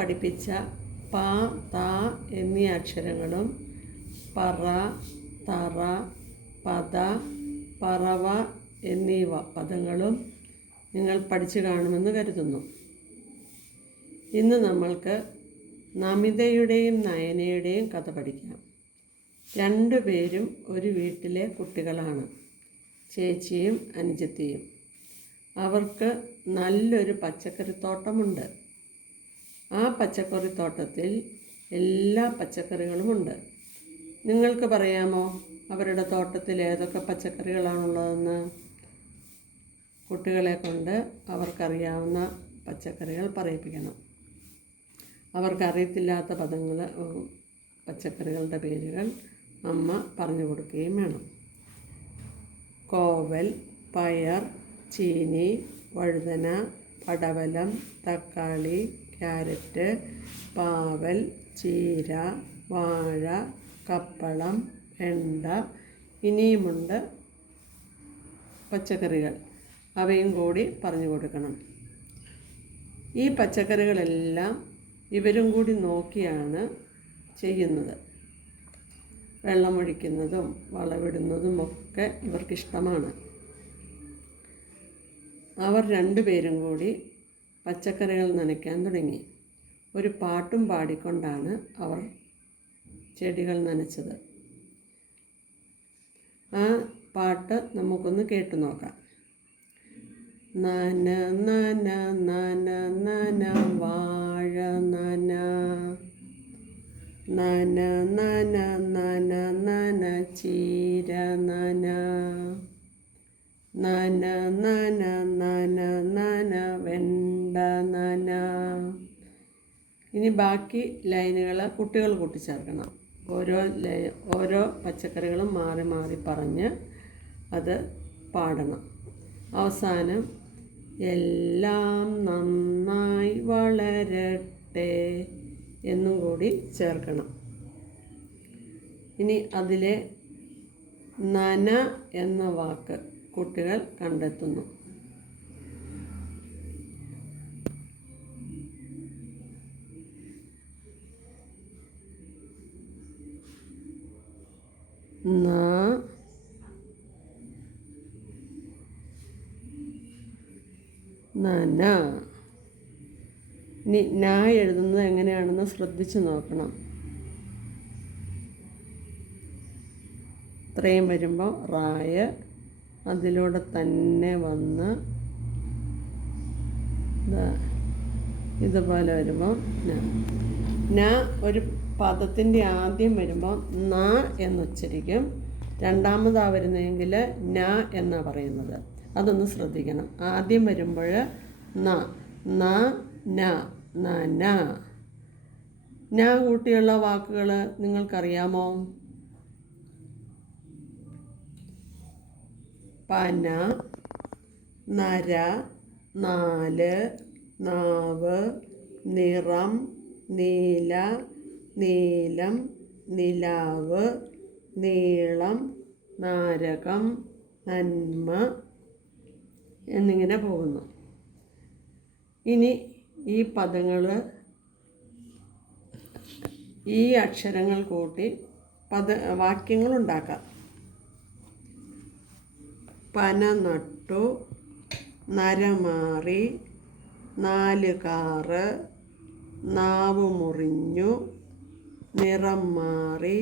പഠിപ്പിച്ച പ, ത എന്നീ അക്ഷരങ്ങളും പറ, തറ, പത, പറവ എന്നീ പദങ്ങളും നിങ്ങൾ പഠിച്ചു കാണുമെന്ന് കരുതുന്നു. ഇന്ന് നമ്മൾക്ക് നമിതയുടെയും നയനയുടെയും കഥ പഠിക്കാം. രണ്ടുപേരും ഒരു വീട്ടിലെ കുട്ടികളാണ്, ചേച്ചിയും അനുജത്തിയും. അവർക്ക് നല്ലൊരു പച്ചക്കറിത്തോട്ടമുണ്ട്. ആ പച്ചക്കറിത്തോട്ടത്തിൽ എല്ലാ പച്ചക്കറികളുമുണ്ട്. നിങ്ങൾക്ക് പറയാമോ അവരുടെ തോട്ടത്തിൽ ഏതൊക്കെ പച്ചക്കറികളാണുള്ളതെന്ന്? കുട്ടികളെ കൊണ്ട് അവർക്കറിയാവുന്ന പച്ചക്കറികൾ പറയിപ്പിക്കണം. അവർക്കറിയത്തില്ലാത്ത പച്ചക്കറികളുടെ പേരുകൾ അമ്മ പറഞ്ഞു കൊടുക്കുകയും വേണം. കോവൽ, പയർ, ചീനി, വഴുതന, പടവലം, തക്കാളി, ക്യാരറ്റ്, പാവൽ, ചീര, വാഴ, കപ്പളം, വെണ്ട, ഇനിയുമുണ്ട് പച്ചക്കറികൾ. അവയും കൂടി പറഞ്ഞു കൊടുക്കണം. ഈ പച്ചക്കറികളെല്ലാം ഇവരും കൂടി നോക്കിയാണ് ചെയ്യുന്നത്. വെള്ളമൊഴിക്കുന്നതും വളമിടുന്നതും ഒക്കെ ഇവർക്കിഷ്ടമാണ്. അവർ രണ്ടുപേരും കൂടി പച്ചക്കറികൾ നനയ്ക്കാൻ തുടങ്ങി. ഒരു പാട്ടും പാടിക്കൊണ്ടാണ് അവർ ചെടികൾ നനച്ചത്. ആ പാട്ട് നമുക്കൊന്ന് കേട്ടു നോക്കാം. നന നന നന നന വാഴ നന, നന നന നന നന ചീര നന, നന നന നന നന വെണ്ട നന. ഇനി ബാക്കി ലൈനുകൾ കുട്ടികൾ കൂട്ടിച്ചേർക്കണം. ഓരോ പച്ചക്കറികളും മാറി മാറി പറഞ്ഞ് അത് പാടണം. അവസാനം എല്ലാം നന്നായി വളരട്ടെ എന്നും കൂടി ചേർക്കണം. ഇനി അതിലെ നന എന്ന വാക്ക് കുട്ടികൾ കണ്ടെത്തുന്നു. നന. ഇനി ന എഴുതുന്നത് എങ്ങനെയാണെന്ന് ശ്രദ്ധിച്ച് നോക്കണം. ഇത്രയും വരുമ്പോൾ റായ അതിലൂടെ തന്നെ വന്ന് ഇതുപോലെ വരുമ്പോൾ ന ഒരു പദത്തിൻ്റെ ആദ്യം വരുമ്പോൾ ന എന്നുച്ചരിക്കും. രണ്ടാമതാ വരുന്നതെങ്കിൽ ന എന്നാണ് പറയുന്നത്. അതൊന്ന് ശ്രദ്ധിക്കണം. ആദ്യം വരുമ്പോൾ ന ന ന നന. ന കൂട്ടിയുള്ള വാക്കുകൾ നിങ്ങൾക്കറിയാമോ? പന, നര, നാല്, നാവ്, നിറം, നീല, നീലം, നിലാവ്, നീളം, നാരകം, നന്മ എന്നിങ്ങനെ പോകുന്നു. ഇനി ഈ പദങ്ങൾ, ഈ അക്ഷരങ്ങൾ കൂട്ടി വാക്യങ്ങളുണ്ടാക്കാം. പന നട്ടു, നരമാറി, നാല് കാറ്, നാവ് മുറിഞ്ഞു, നിറം മാറി,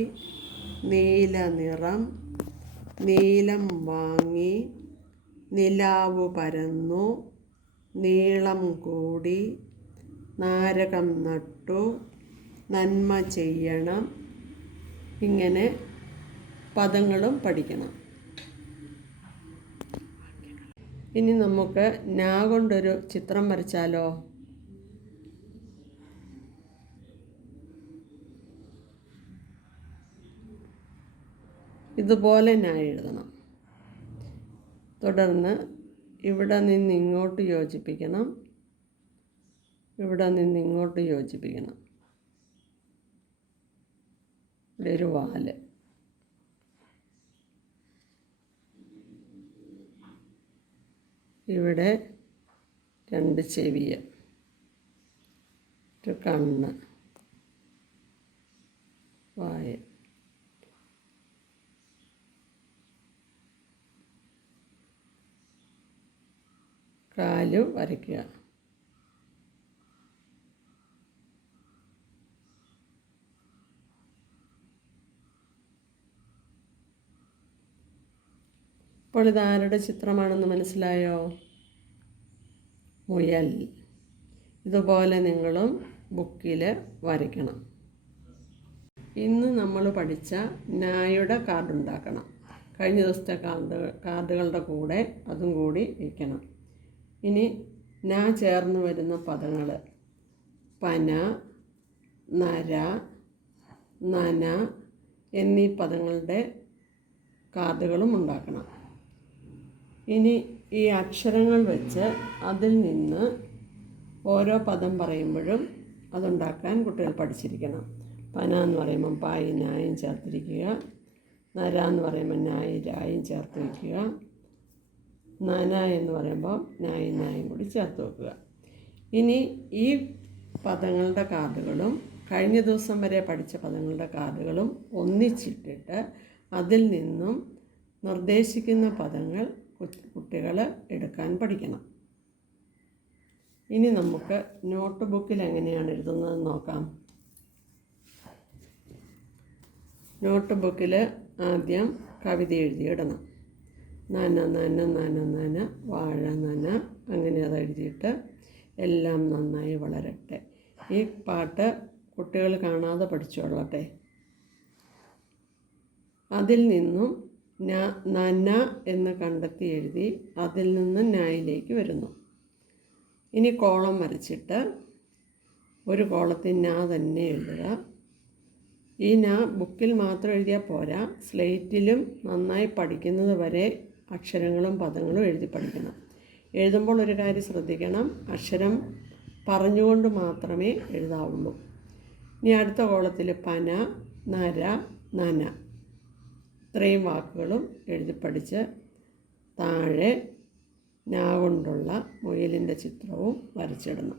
നീല നിറം, നീലം വാങ്ങി, നിലാവ് പരന്നു, നീളം കൂടി, നാരകം നട്ടു, നന്മ ചെയ്യണം. ഇങ്ങനെ പദങ്ങളും പഠിക്കണം. ഇനി നമുക്ക് നാ കൊണ്ടൊരു ചിത്രം വരച്ചാലോ? ഇതുപോലെ നാ എഴുതണം. തുടർന്ന് ഇവിടെ നിന്ന് ഇങ്ങോട്ട് യോജിപ്പിക്കണം, ഇവിടെ നിന്ന് ഇങ്ങോട്ട് യോജിപ്പിക്കണം. ഇവിടെ ഒരു വാല്, ഇവിടെ രണ്ട് ചെവിയ, ഒരു കണ്ണ്, വായ, കാല് വരയ്ക്കുക. ഇപ്പോൾ ഇതാരുടെ ചിത്രമാണെന്ന് മനസ്സിലായോ? മുയൽ. ഇതുപോലെ നിങ്ങളും ബുക്കിൽ വരയ്ക്കണം. ഇന്ന് നമ്മൾ പഠിച്ച നായുടെ കാർഡ് ഉണ്ടാക്കണം. കഴിഞ്ഞ ദിവസത്തെ കാർഡുകളുടെ കൂടെ അതും കൂടി വയ്ക്കണം. ഇനി നാ ചേർന്ന് വരുന്ന പദങ്ങൾ പന, നര, നന എന്നീ പദങ്ങളുടെ കാർഡുകളും ഉണ്ടാക്കണം. ഇനി ഈ അക്ഷരങ്ങൾ വെച്ച് അതിൽ നിന്ന് ഓരോ പദം പറയുമ്പോഴും അതുണ്ടാക്കാൻ കുട്ടികൾ പഠിച്ചിരിക്കണം. പന എന്ന് പറയുമ്പം പായും നായും ചേർത്തിരിക്കുക. നര എന്ന് പറയുമ്പോൾ നായും രായും ചേർത്ത് വയ്ക്കുക. നന എന്ന് പറയുമ്പോൾ നായും കൂടി ചേർത്ത് വെക്കുക. ഇനി ഈ പദങ്ങളുടെ കാർഡുകളും കഴിഞ്ഞ ദിവസം വരെ പഠിച്ച പദങ്ങളുടെ കാർഡുകളും ഒന്നിച്ചിട്ടിട്ട് അതിൽ നിന്നും നിർദ്ദേശിക്കുന്ന പദങ്ങൾ കുട്ടികൾ എടുക്കാൻ പഠിക്കണം. ഇനി നമുക്ക് നോട്ട് ബുക്കിൽ എങ്ങനെയാണ് എഴുതുന്നതെന്ന് നോക്കാം. നോട്ട് ബുക്കിൽ ആദ്യം കവിത എഴുതിയിടണം. നന നന നന നന വാഴ നന, അങ്ങനെ അത് എഴുതിയിട്ട് എല്ലാം നന്നായി വളരട്ടെ. ഈ പാട്ട് കുട്ടികൾ കാണാതെ പഠിച്ചോളട്ടെ. അതിൽ നിന്നും നന എന്ന് കണ്ടെത്തി എഴുതി അതിൽ നിന്ന് നായിലേക്ക് വരുന്നു. ഇനി കോളം വരച്ചിട്ട് ഒരു കോളത്തിൽ നാ തന്നെ എഴുതുക. ഈ നാ ബുക്കിൽ മാത്രം എഴുതിയാൽ പോരാ, സ്ലേറ്റിലും നന്നായി പഠിക്കുന്നത് വരെ അക്ഷരങ്ങളും പദങ്ങളും എഴുതി പഠിക്കണം. എഴുതുമ്പോൾ ഒരു കാര്യം ശ്രദ്ധിക്കണം, അക്ഷരം പറഞ്ഞുകൊണ്ട് മാത്രമേ എഴുതാവുള്ളൂ. ഇനി അടുത്ത കോളത്തിൽ പന, നര, നന ഇത്രയും വാക്കുകളും എഴുതി പഠിച്ച് താഴെ നാ കൊണ്ടുള്ള മുയലിൻ്റെ ചിത്രവും വരച്ചിടണം.